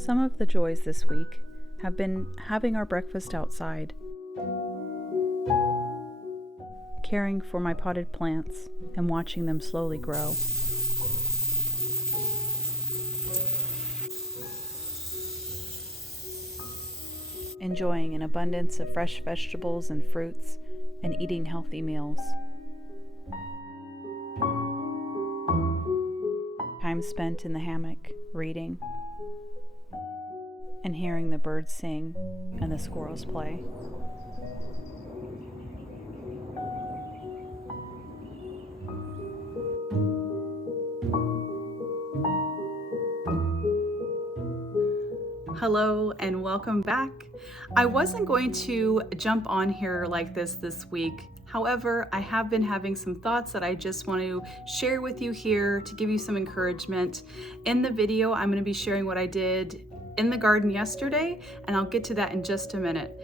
Some of the joys this week have been having our breakfast outside, caring for my potted plants and watching them slowly grow, enjoying an abundance of fresh vegetables and fruits, and eating healthy meals. Time spent in the hammock reading and hearing the birds sing and the squirrels play. Hello and welcome back. I wasn't going to jump on here like this week. However, I have been having some thoughts that I just want to share with you here to give you some encouragement. In the video, I'm going to be sharing what I did in the garden yesterday, and I'll get to that in just a minute.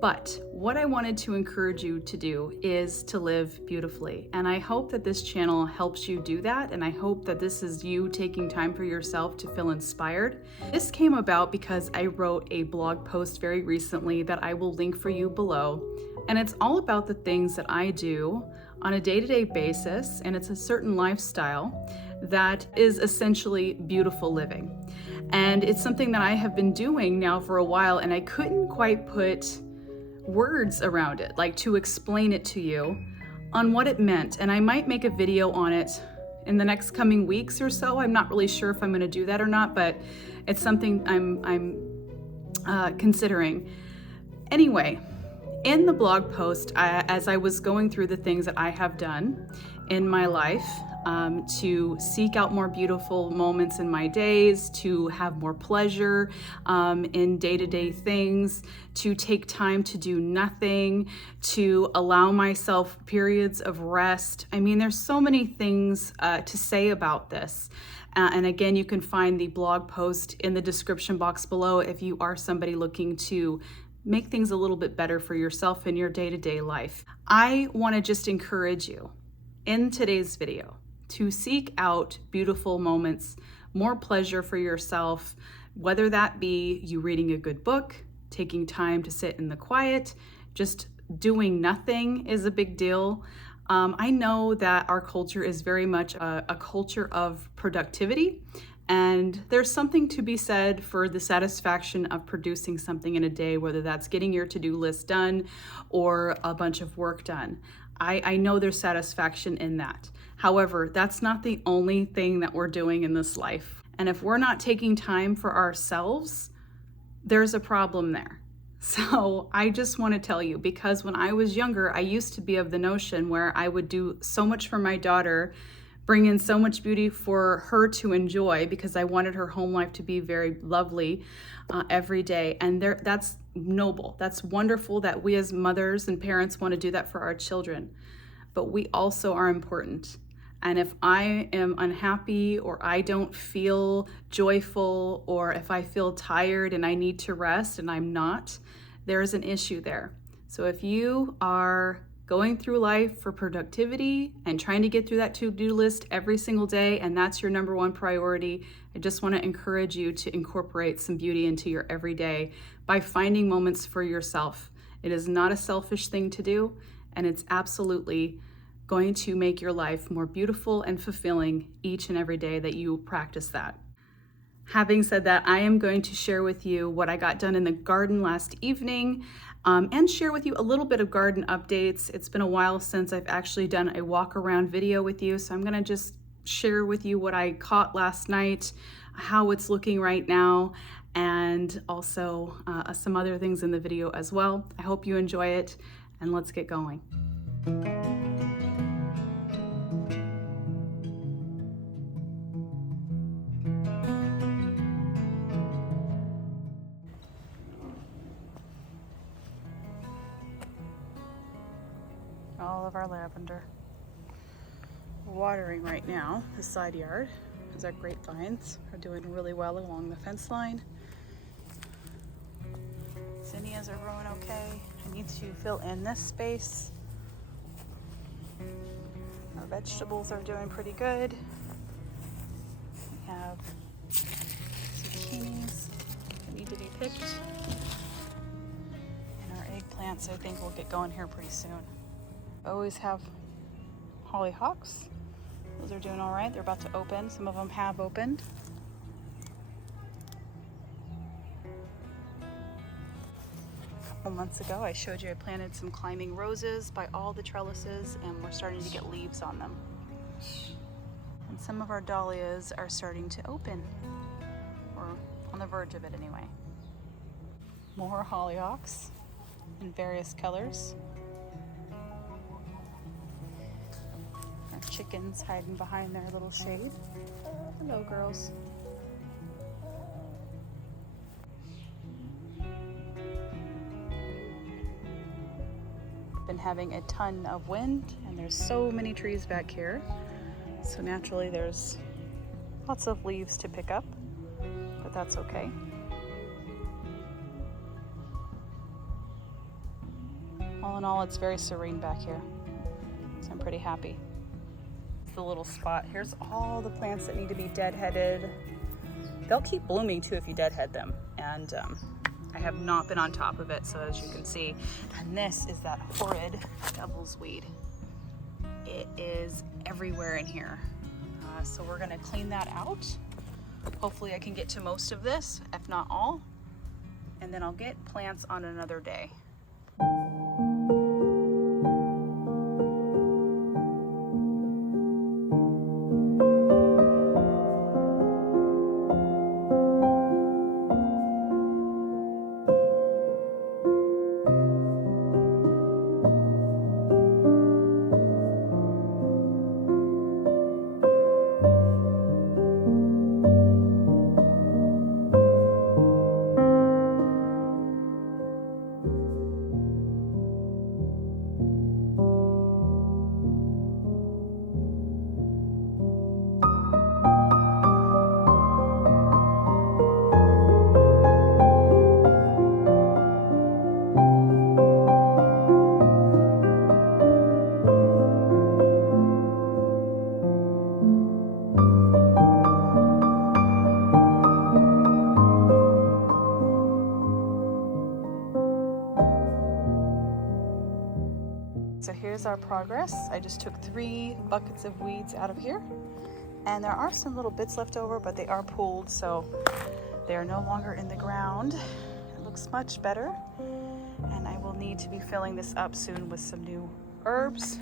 But what I wanted to encourage you to do is to live beautifully. And I hope that this channel helps you do that. And I hope that this is you taking time for yourself to feel inspired. This came about because I wrote a blog post very recently that I will link for you below. And it's all about the things that I do on a day-to-day basis. And it's a certain lifestyle that is essentially beautiful living. And it's something that I have been doing now for a while, and I couldn't quite put words around it, like to explain it to you on what it meant. And I might make a video on it in the next coming weeks or so. I'm not really sure if I'm going to do that or not, but it's something I'm considering. Anyway, in the blog post, as I was going through the things that I have done in my life, to seek out more beautiful moments in my days, to have more pleasure in day-to-day things, to take time to do nothing, to allow myself periods of rest. I mean, there's so many things to say about this. And again, you can find the blog post in the description box below if you are somebody looking to make things a little bit better for yourself in your day-to-day life. I want to just encourage you in today's video to seek out beautiful moments, more pleasure for yourself, whether that be you reading a good book, taking time to sit in the quiet, just doing nothing is a big deal. I know that our culture is very much a culture of productivity, and there's something to be said for the satisfaction of producing something in a day, whether that's getting your to-do list done or a bunch of work done. I know there's satisfaction in that. However, that's not the only thing that we're doing in this life. And if we're not taking time for ourselves, there's a problem there. So I just want to tell you, because when I was younger, I used to be of the notion where I would do so much for my daughter, bring in so much beauty for her to enjoy, because I wanted her home life to be very lovely every day. And that's noble. That's wonderful that we as mothers and parents want to do that for our children. But we also are important. And if I am unhappy, or I don't feel joyful, or if I feel tired and I need to rest and I'm not, there is an issue there. So if you are going through life for productivity and trying to get through that to-do list every single day, and that's your number one priority, I just want to encourage you to incorporate some beauty into your everyday by finding moments for yourself. It is not a selfish thing to do, and it's absolutely going to make your life more beautiful and fulfilling each and every day that you practice that. Having said that, I am going to share with you what I got done in the garden last evening, and share with you a little bit of garden updates. It's been a while since I've actually done a walk around video with you, so I'm going to just share with you what I caught last night, how it's looking right now, and also some other things in the video as well. I hope you enjoy it, and let's get going. All of our lavender. Watering right now the side yard, because our grapevines are doing really well along the fence line. Zinnias are growing okay. I need to fill in this space. Our vegetables are doing pretty good. We have zucchinis, picked. And our eggplants, I think, will get going here pretty soon. I always have hollyhocks. Those are doing all right. They're about to open. Some of them have opened. A couple months ago, I showed you I planted some climbing roses by all the trellises, and we're starting to get leaves on them. And some of our dahlias are starting to open, or on the verge of it anyway. More hollyhocks in various colors. Our chickens hiding behind their little shade. Hello, girls. Been having a ton of wind, and there's so many trees back here. So naturally there's lots of leaves to pick up, but that's okay. All in all, it's very serene back here, so I'm pretty happy. It's the little spot. Here's all the plants that need to be deadheaded. They'll keep blooming too if you deadhead them, and I have not been on top of it, so as you can see. And this is that horrid devil's weed. It is everywhere in here. So we're gonna clean that out. Hopefully I can get to most of this, if not all, and then I'll get plants on another day. So here's our progress. I just took 3 buckets of weeds out of here, and there are some little bits left over, but they are pulled, so they are no longer in the ground. It looks much better, and I will need to be filling this up soon with some new herbs.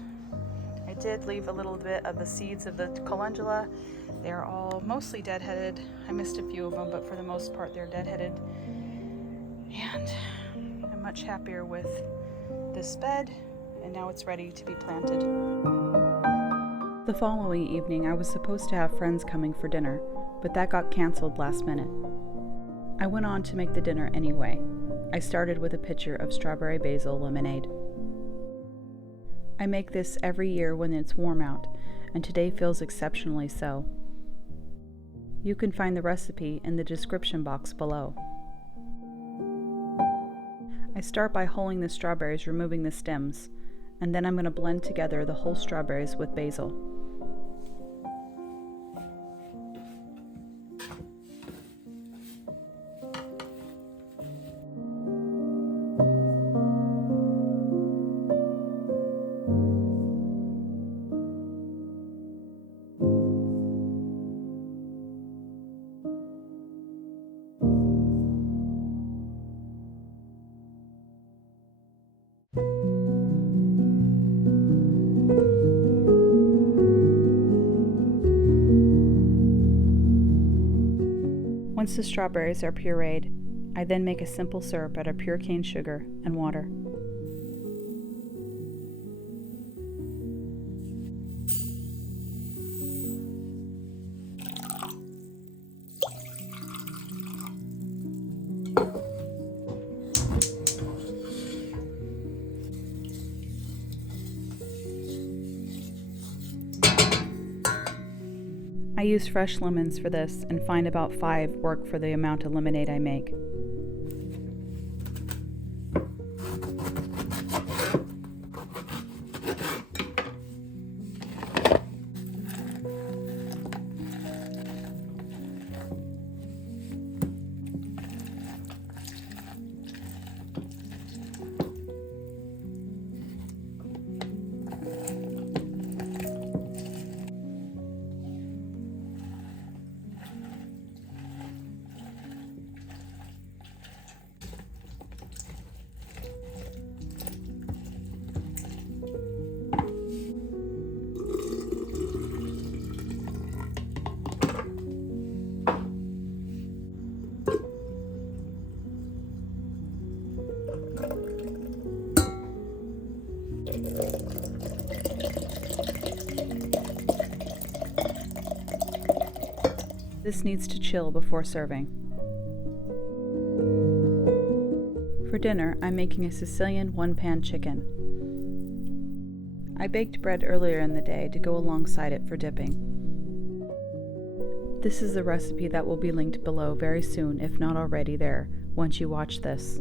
I did leave a little bit of the seeds of the calendula. They're all mostly deadheaded. I missed a few of them, but for the most part they're deadheaded, and I'm much happier with this bed. And now it's ready to be planted. The following evening, I was supposed to have friends coming for dinner, but that got canceled last minute. I went on to make the dinner anyway. I started with a pitcher of strawberry basil lemonade. I make this every year when it's warm out, and today feels exceptionally so. You can find the recipe in the description box below. I start by hulling the strawberries, removing the stems, and then I'm going to blend together the whole strawberries with basil. Once the strawberries are pureed, I then make a simple syrup out of pure cane sugar and water. I use fresh lemons for this and find about 5 work for the amount of lemonade I make. This needs to chill before serving. For dinner, I'm making a Sicilian one-pan chicken. I baked bread earlier in the day to go alongside it for dipping. This is the recipe that will be linked below very soon, if not already there, once you watch this.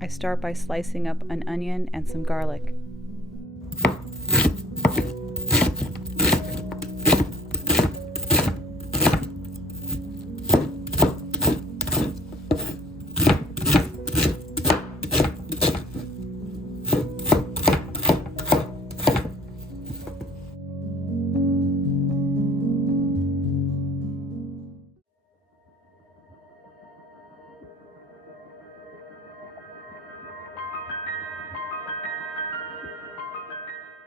I start by slicing up an onion and some garlic.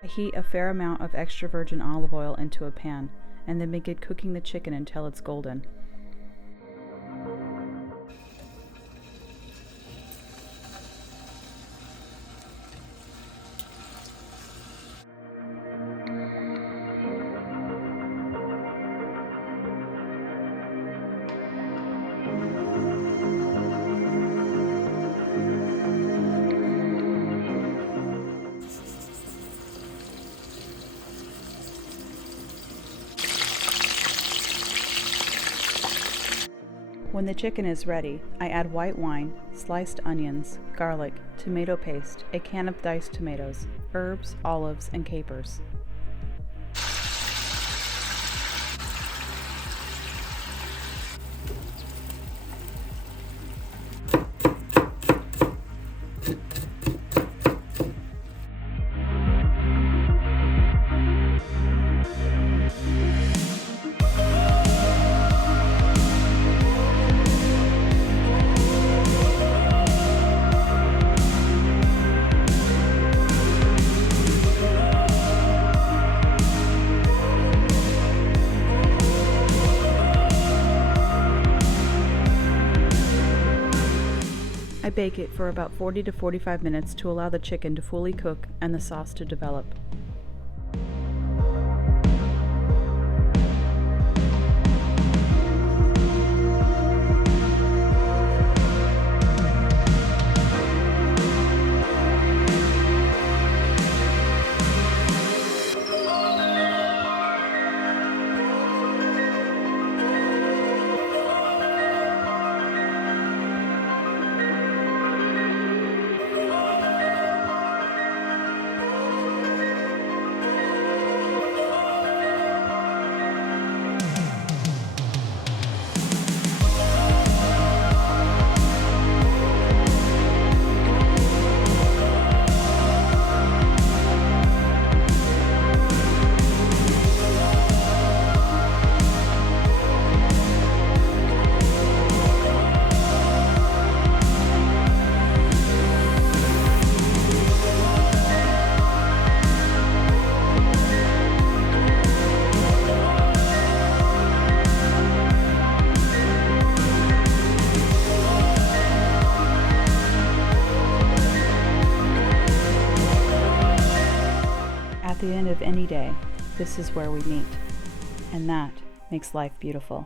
I heat a fair amount of extra virgin olive oil into a pan, and then begin cooking the chicken until it's golden. When the chicken is ready, I add white wine, sliced onions, garlic, tomato paste, a can of diced tomatoes, herbs, olives, and capers. I bake it for about 40 to 45 minutes to allow the chicken to fully cook and the sauce to develop. At the end of any day, this is where we meet, and that makes life beautiful.